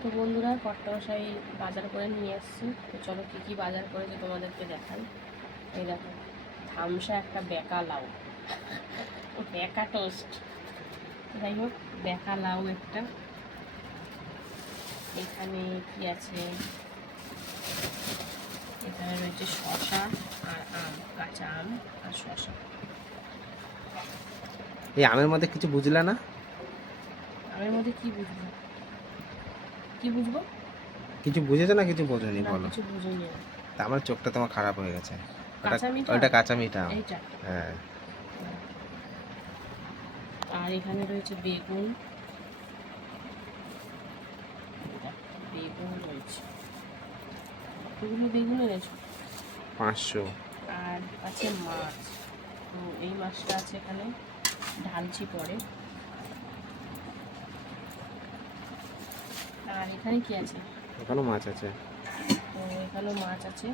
তো বন্ধুরা কর্তামশাই বাজার করে নিয়ে এসছি তো চলো কী কী বাজার করেছে তোমাদেরকে দেখাই। এই দেখো থামসা একটা বেকা লাউ বেকা টোস্ট। যাই হোক বেকা লাউ একটা। এখানে কি আছে? এখানে রয়েছে শশা আর আম কাঁচা আম আর শশা এই আমের মধ্যে কিছু বুঝলে না? আমের মধ্যে কি বুঝব? কি বুঝব? কিছু বুঝেছ না কিছু বোঝনি বলো। কিছু বুঝিনি। তা আমার চোখটা তোমার খারাপ হয়ে গেছে। ওটা কাঁচা মিঠা? হ্যাঁ। আর এখানে রয়েছে বেগুন। বেগুন রয়েছে। কতগুলো বেগুন এনেছো? পাঁচশো। আর আছে মাছ। তো এই মাছটা আছে এখানে। ঢালছি পরে আর এখানে কি আছে? এখনও মাছ আছে। তো এখানেও মাছ আছে।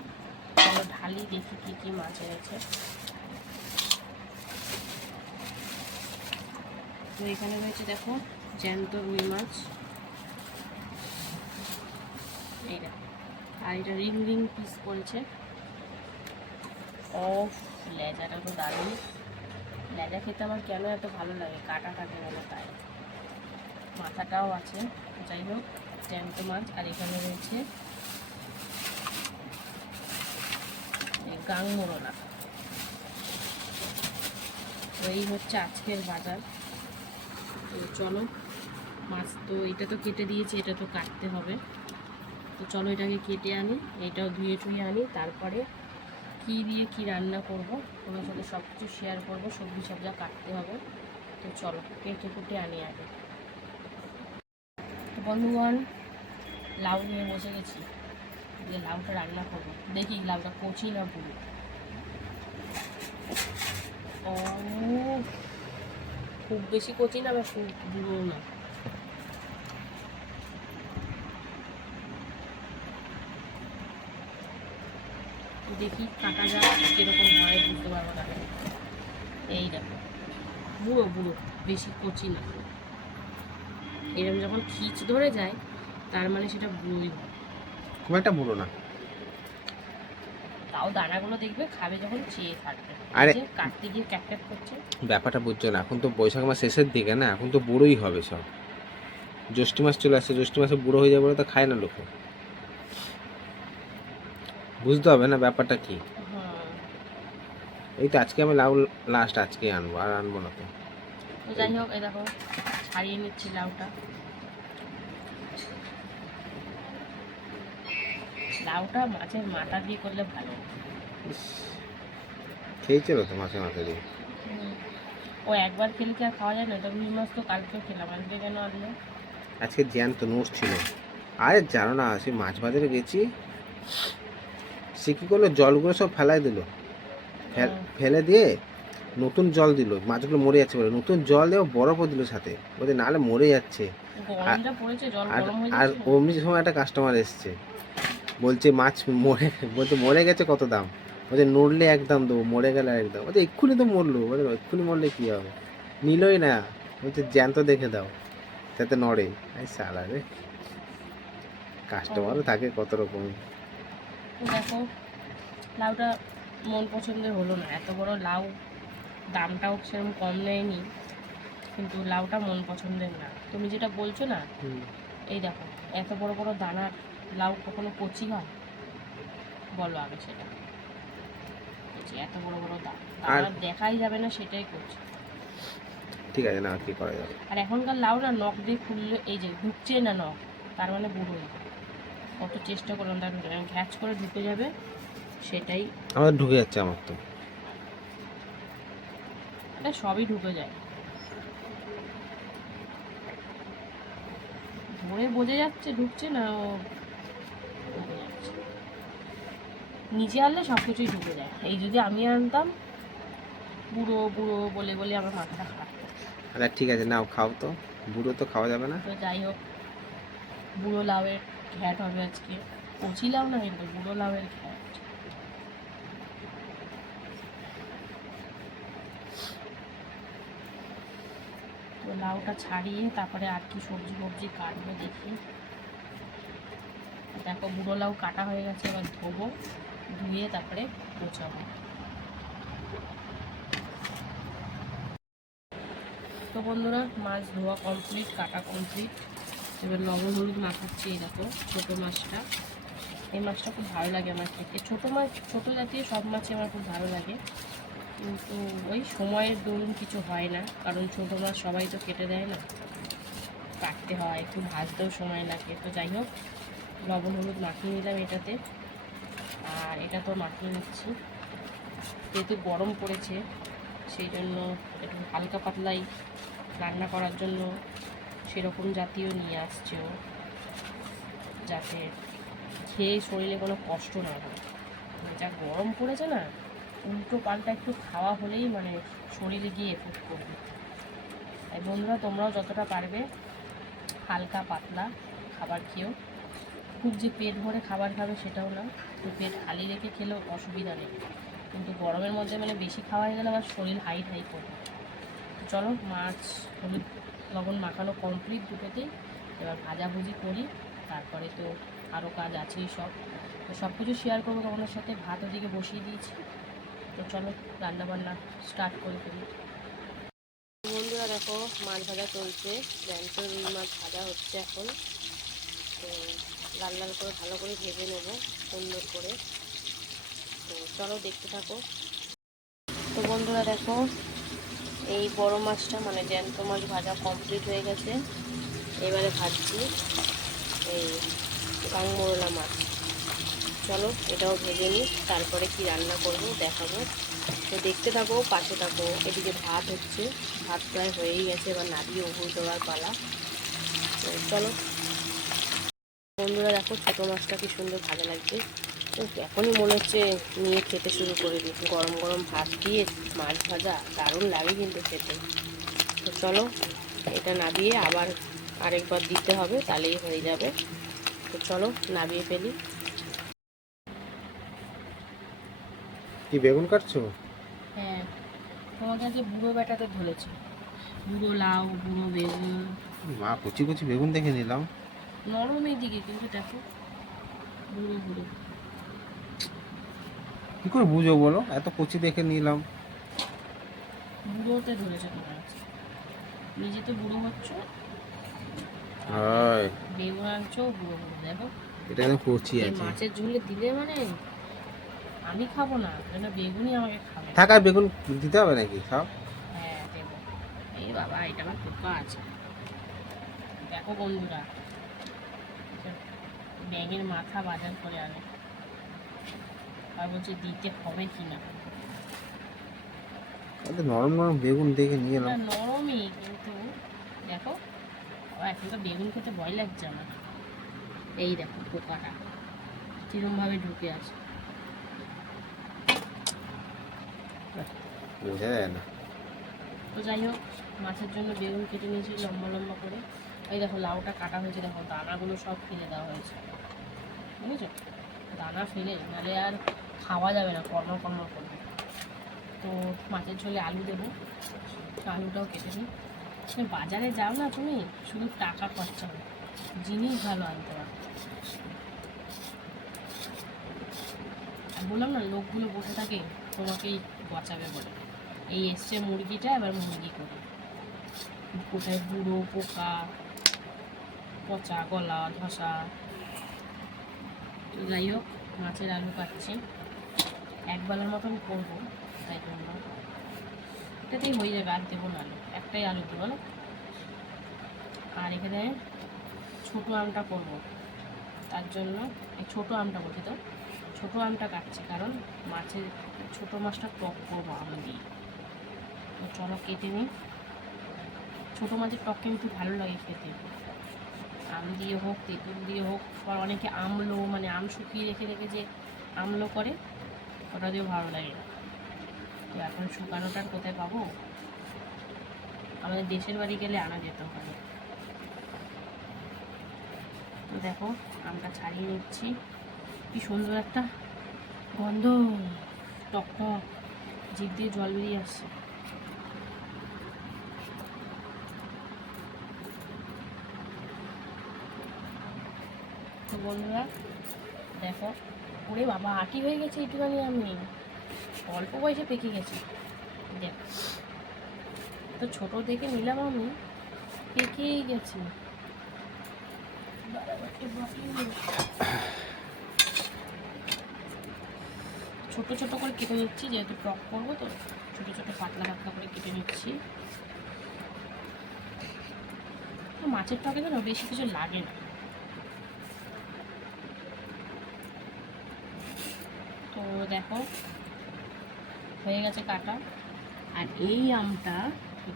চলো ঢালি দেখি কি কি মাছ এনেছে তো এখানে রয়েছে দেখো জ্যান্ত রুই মাছ। এই আর এটা রিং রিং পিস করেছে। ও লেজাটা তো দারুণ। লেজা খেতে আমার কেন এত ভালো লাগে? কাটা কাটে বলে তাই। মাথাটাও আছে। যাই হোক। জ্যান্ত মাছ আর এখানে রয়েছে এই তো এই হচ্ছে আজকের বাজার। তো চলো, মাছ তো এটা তো কেটে দিয়েছি, এটা তো কাটতে হবে। তো চলো এটাকে কেটে আনি, এটাও ধুয়ে টুয়ে আনি, তারপরে কী দিয়ে কি রান্না করব, তোমার সাথে সব কিছু শেয়ার করব সবজি সবজা কাটতে হবে। তো চলো কেটে কুটে আনি আগে। বন্ধুগণ লাউ নিয়ে বসে গেছি। যে লাউটা রান্না করব। দেখি লাউটা কচি না পুরো ও, খুব বেশি কচি না বা খুব না। দেখি কাটা যা কীরকম হয়, বুঝতে পারব না। এই দেখো বুড়ো বুড়ো বেশি কচি না। এরকম যখন খিচ ধরে যায় তার মানে সেটা বুড়োই হয়। খুব একটা বুড়ো না। তাও দানাগুলো দেখবে খাবে যখন চেয়ে থাকবে। আরে- কাটতে গিয়ে করছে। ব্যাপারটা বুঝছ না এখন তো বৈশাখ মাস শেষের দিকে না এখন তো বুড়োই হবে সব। জ্যৈষ্ঠ মাস চলে আসছে জ্যৈষ্ঠ মাসে বুড়ো হয়ে যাবে বলে তো খায় না লোকে। বুঝতে হবে না ব্যাপারটা কি? হ্যাঁ। এই তো আজকে আমি লাউ লাস্ট আজকে আনব আর আনব না তো। তো যাই হোক এই দেখো। ছাড়িয়ে নিচ্ছি লাউটা। লাউটা মাছের মাথা দিয়ে করলে ভালো। খেয়েছিল তো মাছের মাথা দিয়ে? ও একবার খেলে কি আর খাওয়া যায় না? এটা রুই মাছ তো কালকেও খেলাম আজকে কেন আনলো? আজকে জ্যান্ত নোট ছিল। আরে জানো না সে মাছ বাজারে গেছি সে কী করল? জলগুলো সব ফেলাই দিল। ফেলে দিয়ে নতুন জল দিল মাছগুলো মরে যাচ্ছে বলে। নতুন জল দেওয়া বরফও দিল সাথে। বলতে নাহলে মরে যাচ্ছে। আর অমনি সময় একটা কাস্টমার এসছে। বলছে মাছ মরে বলছে মরে গেছে কত দাম? বলছে নড়লে এক দাম দেবো মরে গেলে এক দাম বলছে এক্ষুনি তো মরলো। বলছে এক্ষুনি মরলে কী হবে? নিলই না। বলছে জ্যান্ত দেখে দাও। যাতে নড়ে। এই সালা রে। কাস্টমারও থাকে কত রকম। দেখো লাউটা মন পছন্দের হলো না। এত বড় লাউ দামটাও সেরকম কম নেয়নি কিন্তু লাউটা মন পছন্দের না। তুমি যেটা বলছো না এই দেখো এত বড় বড় দানার লাউ কখনো কচি হয়? বলো আগে সেটা। এত বড় বড় দানা দেখাই যাবে না সেটাই করছে। ঠিক আছে না আর কি করা যাবে? আর এখনকার লাউ না নখ দিয়ে খুললে এই যে ঢুকছে না নখ তার মানে বুড়োই কত চেষ্টা করলাম তার ঘ্যাচ করে ঢুকে যাবে সেটাই আমাদের ঢুকে যাচ্ছে আমার তো। এটা সবই ঢুকে যায়। ধরে বোঝা যাচ্ছে ঢুকছে না ও নিচে আনলে সব কিছুই ঢুকে যায়। এই যদি আমি আনতাম বুড়ো বুড়ো বলে বলে আমার মাথাটা খারাপ আচ্ছা ঠিক আছে নাও খাও তো। বুড়ো তো খাওয়া যাবে না। তো যাই হোক বুড়ো লাউয়ের ঘ্যাট হবে আজকে। কচি লাউ না কিন্তু বুড়ো লাউয়ের ঘ্যাট তো লাউটা ছাড়িয়ে তারপরে আর কি সবজি ফবজি কাটবো দেখি। দেখো বুড়ো লাউ কাটা হয়ে গেছে, এবার ধোবো, ধুয়ে তারপরে গোছাবো তো বন্ধুরা, মাছ ধোয়া কমপ্লিট কাটা কমপ্লিট এবার লবণ হলুদ মাখাচ্ছি দেখো, ছোটো মাছটা। এই মাছটা খুব ভালো লাগে আমার খেতে। ছোটো মাছ, ছোটো জাতীয় সব মাছই আমার খুব ভালো লাগে। কিন্তু ওই সময়ের দরুন কিছু হয় না, কারণ ছোটো মাছ সবাই তো কেটে দেয় না। কাটতে হয়, একটু ভাজতেও সময় লাগে। তো যাই হোক, লবণ হলুদ মাখিয়ে নিলাম এটাতে। আর এটা তো মাখিয়ে নিচ্ছি। যেহেতু গরম পড়েছে, সেই জন্য একটু হালকা পাতলাই রান্না করার জন্য সেরকম জাতীয় নিয়ে আসছে ও, যাতে খেয়ে শরীরে কোনো কষ্ট না হয়। যা গরম পড়েছে না উল্টো পাল্টা একটু খাওয়া হলেই মানে শরীরে গিয়ে এফেক্ট করবে। তাই বন্ধুরা, তোমরাও যতটা পারবে হালকা পাতলা খাবার খেয়েও খুব যে পেট ভরে খাবার খাবে সেটাও না তো পেট খালি রেখে খেলেও অসুবিধা নেই। কিন্তু গরমের মধ্যে মানে বেশি খাওয়া হয়ে গেলে আমার শরীর হাই হাই করবে। তো চলো, মাছ, হলুদ লবণ মাখানো কমপ্লিট দুটোতেই। এবার ভাজাভুজি করি, তারপরে তো আরও কাজ আছেই সব। তো সব কিছু শেয়ার করব তোমাদের সাথে। ভাত ওদিকে বসিয়ে দিয়েছি। তো চলো রান্না বান্না স্টার্ট করে ফেলি। বন্ধুরা দেখো, মাছ ভাজা চলছে। জ্যান্ত রুই মাছ ভাজা হচ্ছে এখন। তো লাল লাল করে ভালো করে ভেজে নেব, সুন্দর করে। তো চলো দেখতে থাকো। তো বন্ধুরা দেখো, এই বড় মাছটা মানে জ্যান্ত মাছ ভাজা কমপ্লিট হয়ে গেছে। এবারে ভাজছি এই কাংমরলা মাছ। চলো, এটাও ভেজে নিই, তারপরে কি রান্না করব দেখাবো। তো দেখতে থাকো, পাশে থাকো, এদিকে ভাত হচ্ছে, ভাত প্রায় হয়েই গেছে, এবার নাড়িয়ে উবুর দেওয়ার পালা। তো চলো। বন্ধুরা দেখো, ছোটো মাছটা কি সুন্দর ভালো লাগছে। তো এখনই মনে হচ্ছে নিয়ে খেতে শুরু করে দিই গরম গরম ভাত দিয়ে মাছ ভাজা দারুণ লাগে কিন্তু খেতে। তো চলো, এটা নাবিয়ে আবার আরেকবার দিতে হবে, তাহলেই হয়ে যাবে। তো চলো নাবিয়ে ফেলি। কি বেগুন কাটছো? হ্যাঁ তোমার কাছে বুড়ো বেটাতে ধরেছে। বুড়ো লাউ বুড়ো বেগুন। মা কুচি কুচি বেগুন দেখে নিলাম। নরমের দিকে কিন্তু দেখো বুড়ো বুড়ো। কি করে বুঝো বলো? এত কুচি দেখে নিলাম। বুড়োতে ধরেছে তোমার নিজে তো বুড়ো হচ্ছ বেগুন আনছো বুড়ো বুড়ো দেখো। এটা কচি আছে। মাছের ঝোলে দিলে মানে আমি খাব না কেন বেগুনই আমাকে খাবে? থাকা বেগুন দিতে হবে নাকি সব? হ্যাঁ দেবো। এই বাবা এটা আমার পোকা আছে। দেখো বন্ধুরা ব্যাঙের মাথা বাজার করে আনে। আর বলছে দিতে হবে কি না? নরম নরম বেগুন দেখে নিয়ে এটা এলাম নরমই কিন্তু দেখো এখন তো বেগুন খেতে ভয় লাগছে আমার। এই দেখো পোকাটা কিরমভাবে ঢুকে আছে। বোঝা যায় না তো যাই হোক, মাছের জন্য বেগুন কেটে নিয়েছি লম্বা লম্বা করে। এই দেখো, লাউটা কাটা হয়েছে, দেখো, দানাগুলো সব ফেলে দেওয়া হয়েছে। বুঝেছ? দানা ফেলে, নাহলে আর খাওয়া যাবে না কর্ম কর্ম করবে। তো মাছের ঝোলে আলু দেবো আলুটাও কেটে তুমি বাজারে যাও না তুমি, শুধু টাকা খরচা হবে। জিনিস ভালো আনতে পারো আর বললাম না, লোকগুলো বসে থাকে, তোমাকেই বাঁচাবে বলে। এই এসছে মুরগিটা, এবার মুরগি করে। কোথায় বুড়ো পোকা, পচা গলা, ধসা। যাই হোক, মাছের আলু কাটছি। এক বেলার মতন করব, তাই জন্য। এটাতেই হয়ে যাবে, আর দেবো না আলু। একটাই আলু দেবো না আর এখানে ছোটো আমটা করব। তার জন্য, এই ছোটো আমটা বলছি তো। ছোটো আমটা কাটছি, কারণ মাছের ছোটো মাছটা টক করব আম। দিয়ে তো চলো কেটে নিই। ছোটো মাছের টক কিন্তু ভালো লাগে খেতে। আম দিয়ে হোক, তেঁতুল দিয়ে হোক, আবার অনেকে আমলো মানে আম শুকিয়ে রেখে রেখে যে আমলো করে, ওটা দিয়েও ভালো লাগে। তো এখন শুকানোটার কোথায় পাবো? আমাদের দেশের বাড়ি গেলে আনা যেত ওখানে তো দেখো, আমটা ছাড়িয়ে নিচ্ছি। কি সুন্দর একটা গন্ধ। টক টক। জিভ দিয়ে জল বেরিয়ে আসছে। তো বন্ধুরা, দেখো, ওরে বাবা, আটি হয়ে গেছে একটুখানি আমি। অল্প বয়সে পেকে গেছি। দেখ। তো ছোট দেখে নিলাম আমি, পেকেই গেছি দাঁড়াও, একটা বাটি নিই। ছোট ছোট করে কেটে নিচ্ছি, যেহেতু টক করব, তো ছোট ছোট পাতলা পাতলা করে কেটে নিচ্ছি। মাছের টকে না বেশি কিছু লাগে না। তো দেখো, হয়ে গেছে কাটা। আর এই আমটা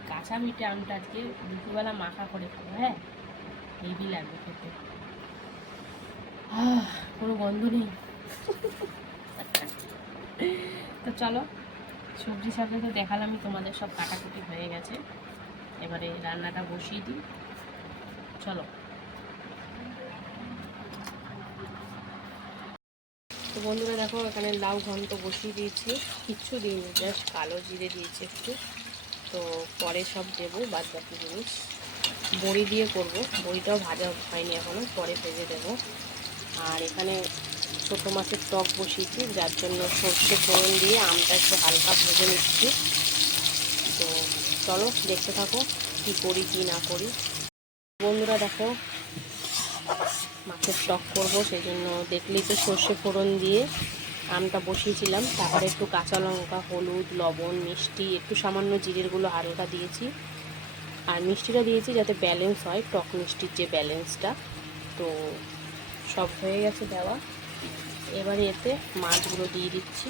কাঁচা মিটে আমটা আজকে দুপুরবেলা মাখা করে খাব হ্যাঁ? হেভি লাগবে খেতে। কোনো গন্ধ নেই। তো চলো, সবজি সাথে তো দেখালামই, তোমাদের সব কাটাকুটি হয়ে গেছে। এবারে রান্নাটা বসিয়ে দিই। চলো। তো বন্ধুরা, দেখো, এখানে লাউ ঘন্ট বসিয়ে দিয়েছি। কিচ্ছু দিইনি, জাস্ট কালো জিরে দিয়েছি একটু। তো পরে সব দেবো, বাদ বাকি জিনিস। বড়ি দিয়ে করব। বড়িটাও ভাজা হয়নি এখনও পরে ভেজে দেবো। আর এখানে ছোটো মাছের টক বসিয়েছি, যার জন্য সর্ষে ফোড়ন দিয়ে আমটা একটু হালকা ভেজে নিচ্ছি। তো চলো, দেখতে থাকো কি করি, কি না করি। বন্ধুরা দেখো, মাছের টক করব সেই জন্য দেখলেই তো সর্ষে ফোড়ন দিয়ে আমটা বসিয়েছিলাম। তারপরে একটু কাঁচা লঙ্কা, হলুদ, লবণ, মিষ্টি, একটু সামান্য জিরেরগুলো হালকা দিয়েছি। আর মিষ্টিটা দিয়েছি যাতে ব্যালেন্স হয়, টক মিষ্টির যে ব্যালেন্সটা তো সব হয়ে গেছে দেওয়া। এবারে এতে মাছগুলো দিয়ে দিচ্ছি।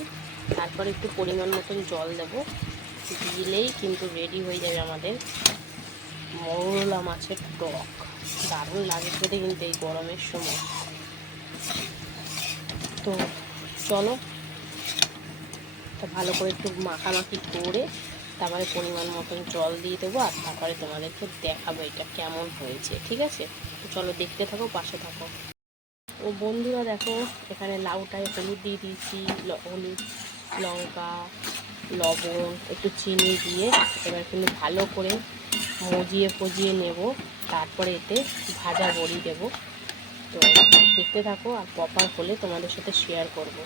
তারপর একটু পরিমাণ মতন জল দেবো। দিলেই কিন্তু রেডি হয়ে যাবে আমাদের মৌরলা মাছের টক। দারুণ লাগে খেতে কিন্তু এই গরমের সময়। তো চলো ভালো করে একটু মাখামাখি করে তারপরে পরিমাণ মতন জল দিয়ে দেবো আর তারপরে তোমাদেরকে দেখাবো এটা কেমন হয়েছে, ঠিক আছে? চলো দেখতে থাকো, পাশে থাকো। ও বন্ধুরা দেখো, এখানে লাউটায় হলুদ দিয়ে দিয়েছি হলুদ, লঙ্কা, লবণ, একটু চিনি দিয়ে এবার কিন্তু ভালো করে মজিয়ে ফজিয়ে নেব। তারপরে এতে ভাজা বড়ি দেব। তো দেখতে থাকো আর পপার হলে তোমাদের সাথে শেয়ার করব।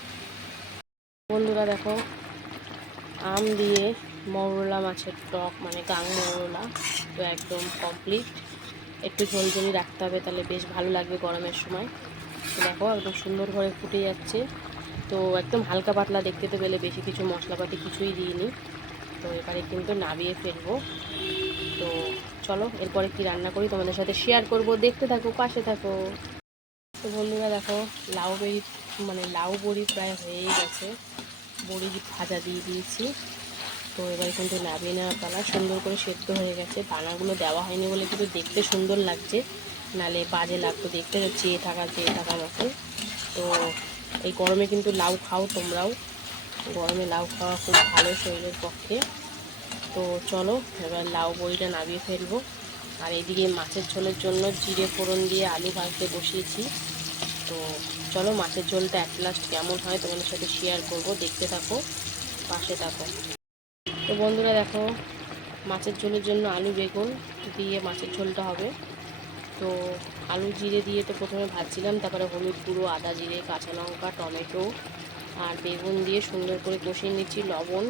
বন্ধুরা দেখো, আম দিয়ে মৌরলা মাছের টক মানে গাং মৌরলা, তো একদম কমপ্লিট একটু ঝোলঝোলি রাখতে হবে, তাহলে বেশ ভালো লাগবে গরমের সময়। দেখো, একদম সুন্দর করে ফুটে যাচ্ছে। তো একদম হালকা পাতলা দেখতে তো গেলে বেশি কিছু মশলাপাতি কিছুই দিইনি। তো এবারে কিন্তু নাবিয়ে ফেলব। তো চলো, এরপরে কি রান্না করি তোমাদের সাথে শেয়ার করব। দেখতে থাকো, পাশে থাকো। তো বন্ধুরা দেখো, লাউ বেরি মানে লাউ বড়ি প্রায় হয়েই গেছে। বড়ি ভাজা দিয়ে দিয়েছি। তো এবার কিন্তু নাবিয়ে নেওয়ার পালা সুন্দর করে সেদ্ধ হয়ে গেছে। দানাগুলো দেওয়া হয়নি বলে কিন্তু দেখতে সুন্দর লাগছে। নালে বাজে লাগতো দেখতে। চেয়ে থাকা চেয়ে থাকা মতো। তো এই গরমে কিন্তু লাউ খাও তোমরাও। গরমে লাউ খাওয়া খুব ভালো শরীরের পক্ষে। তো চলো, এবার লাউ বড়িটা নামিয়ে ফেলব। আর এদিকে মাছের ঝোলের জন্য জিরে ফোড়ন দিয়ে আলু ভাজতে বসিয়েছি। তো চলো, মাছের ঝোলটা এক লাস্ট কেমন হয় তোমাদের সাথে শেয়ার করব। দেখতে থাকো, পাশে থাকো। তো বন্ধুরা দেখো, মাছের ঝোলের জন্য আলু, বেগুন দিয়ে মাছের ঝোলটা হবে। তো আলু জিরে দিয়ে তো প্রথমে ভাজছিলাম, তারপরে হলুদ গুঁড়ো, আদা জিরে, কাঁচা লঙ্কা, টমেটো আর বেগুন দিয়ে সুন্দর করে কষিয়ে নিচ্ছি লবণ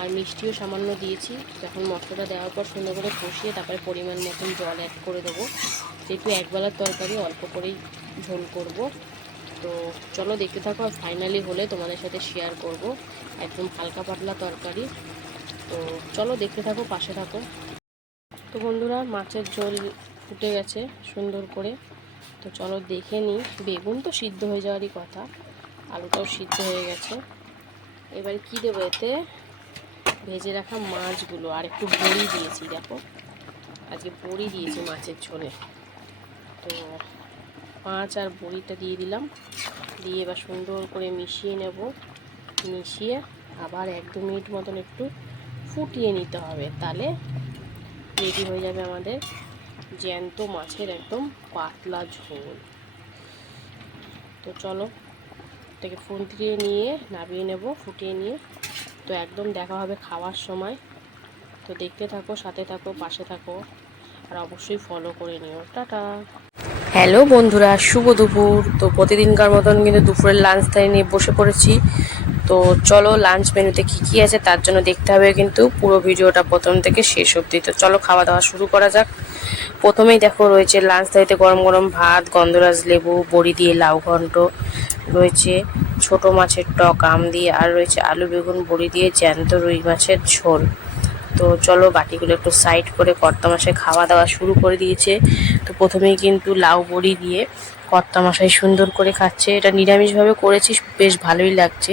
আর মিষ্টিও সামান্য দিয়েছি। যখন মশলাটা দেওয়ার পর সুন্দর করে কষিয়ে তারপরে পরিমাণ মতন জল অ্যাড করে দেবো। যেহেতু একবেলার তরকারি, অল্প করেই ঝোল করব। তো চলো দেখতে থাকো আর ফাইনালি হলে তোমাদের সাথে শেয়ার করব। একদম হালকা পাতলা তরকারি। তো চলো দেখতে থাকো, পাশে থাকো। তো বন্ধুরা, মাছের ঝোল ফুটে গেছে সুন্দর করে। তো চলো দেখে নিই। বেগুন তো সিদ্ধ হয়ে যাওয়ারই কথা, আলুটাও সিদ্ধ হয়ে গেছে। এবার কি দেবো এতে? ভেজে রাখা মাছগুলো, আর একটু বড়ি দিয়েছি, দেখো। আজকে বড়ি দিয়েছি মাছের ঝোলে। তো পাঁচ আর বড়িটা দিয়ে দিলাম। দিয়ে এবার সুন্দর করে মিশিয়ে নেব। মিশিয়ে আবার এক দু মিনিট মতন একটু ফুটিয়ে নিতে হবে। তাহলে রেডি হয়ে যাবে আমাদের জ্যান্ত মাছের একদম পাতলা ঝোল। তো চলো থেকে ফুটিয়ে নিয়ে নামিয়ে নেব, ফুটিয়ে নিয়ে। তো একদম দেখা হবে খাওয়ার সময়। তো দেখতে থাকো, সাথে থাকো, পাশে থাকো, আর অবশ্যই ফলো করে নিও। টাটা। হ্যালো বন্ধুরা, শুভ দুপুর। তো প্রতিদিনকার মতন কিন্তু দুপুরের লাঞ্চ টাইম নিয়ে বসে পড়েছি। তো চলো লাঞ্চ মেনুতে কী কী আছে তার জন্য দেখতে হবে কিন্তু পুরো ভিডিওটা প্রথম থেকে শেষ অবধি। তো চলো খাওয়া দাওয়া শুরু করা যাক। প্রথমেই দেখো রয়েছে লাঞ্চ থালিতে গরম গরম ভাত, গন্ধরাজ লেবু, বড়ি দিয়ে লাউ ঘন্ট, রয়েছে ছোট মাছের টক, আম দিয়ে, আর রয়েছে আলু, বেগুন, বড়ি দিয়ে জ্যান্ত রুই মাছের ঝোল। তো চলো বাটিগুলো একটু সাইড করে কর্তা মাসে খাওয়া দাওয়া শুরু করে দিয়েছে। তো প্রথমেই কিন্তু লাউ, বড়ি দিয়ে কর্তা মশাই সুন্দর করে খাচ্ছে, এটা নিরামিষভাবে করেছি, বেশ ভালোই লাগছে।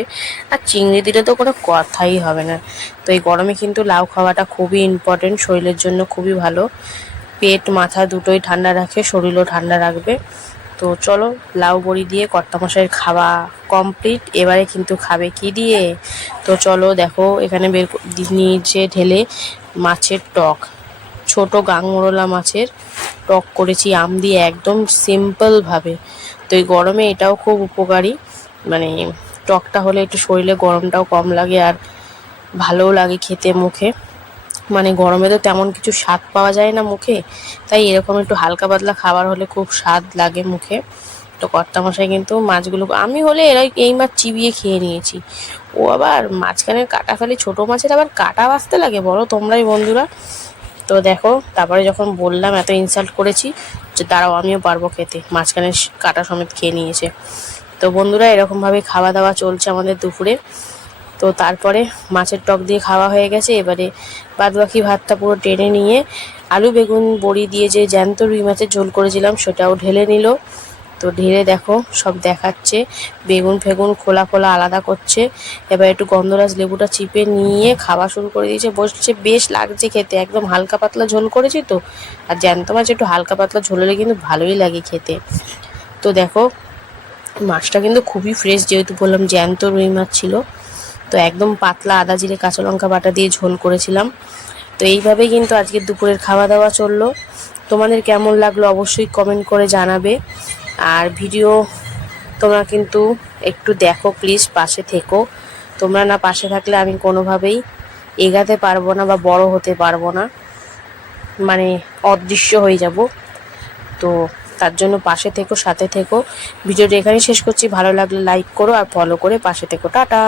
আর চিংড়ি দিলে তো কোনো কথাই হবে না। তো এই গরমে কিন্তু লাউ খাওয়াটা খুবই ইম্পর্টেন্ট শরীরের জন্য খুবই ভালো। পেট, মাথা দুটোই ঠান্ডা রাখে, শরীরও ঠান্ডা রাখবে। তো চলো, লাউ বড়ি দিয়ে কর্তামশাইয়ের খাওয়া কমপ্লিট এবারে কিন্তু খাবে কি দিয়ে? তো চলো, দেখো, এখানে বের নিচে ঢেলে মাছের টক, ছোট গাংমরলা মাছের। টক করেছি, আম দিয়ে একদম সিম্পলভাবে তো এই গরমে এটাও খুব উপকারী। মানে টকটা হলে একটু শরীরে গরমটাও কম লাগে আর ভালোও লাগে খেতে মুখে। মানে গরমে তো তেমন কিছু স্বাদ পাওয়া যায় না মুখে, তাই এরকম একটু হালকা পাতলা খাবার হলে খুব স্বাদ লাগে মুখে। তো কর্তামশাই কিন্তু মাছগুলো, আমি হলে এরা এই মাছ চিবিয়ে খেয়ে নিয়েছি। ও আবার মাঝখানের কাটা ফেলে ছোটো মাছের আবার কাটা বাঁচতে লাগে বলো তোমরাই বন্ধুরা। তো দেখো, তারপরে যখন বললাম, এত ইনসাল্ট করেছি, যে দাঁড়াও, আমিও পারব খেতে। মাঝখানে কাটা সমেত খেয়ে নিয়েছে। তো বন্ধুরা, এরকমভাবে খাওয়া দাওয়া চলছে আমাদের দুপুরে। তো তারপরে মাছের টক দিয়ে খাওয়া হয়ে গেছে। এবারে বাদবাকি ভাতটা পুরো টেনে নিয়ে আলু, বেগুন, বড়ি দিয়ে যে জ্যান্ত রুই মাছের ঝোল করেছিলাম, সেটাও ঢেলে নিল। তো ঢেলে দেখো, সব দেখাচ্ছে। বেগুন ফেগুন খোলা খোলা আলাদা করছে। এবার একটু গন্ধরাজ লেবুটা চিপে নিয়ে খাওয়া শুরু করে দিয়েছে। বসছে, বেশ লাগছে খেতে। একদম হালকা পাতলা ঝোল করেছি তো। আর জ্যান্ত মাছ একটু হালকা পাতলা ঝোল হলে কিন্তু ভালোই লাগে খেতে। তো দেখো, মাছটা কিন্তু খুবই ফ্রেশ যেহেতু বললাম জ্যান্ত রুই মাছ ছিল। তো একদম পাতলা আদা, জিরে, কাঁচা লঙ্কা বাটা দিয়ে ঝোল করেছিলাম। তো এইভাবেই কিন্তু আজকে দুপুরের খাওয়া দাওয়া চলল। তোমাদের কেমন লাগল অবশ্যই কমেন্ট করে জানাবে। আর ভিডিও তোমরা কিন্তু একটু দেখো প্লিজ পাশে থেকো। তোমরা না পাশে থাকলে আমি কোনোভাবেই এগাতে পারব না বা বড় হতে পারব না। মানে অদৃশ্য হয়ে যাব। তো তার জন্য পাশে থেকো, সাথে থেকো। ভিডিওটা এখানেই শেষ করছি। ভালো লাগলে লাইক করো আর ফলো করে পাশে থেকো। টাটা!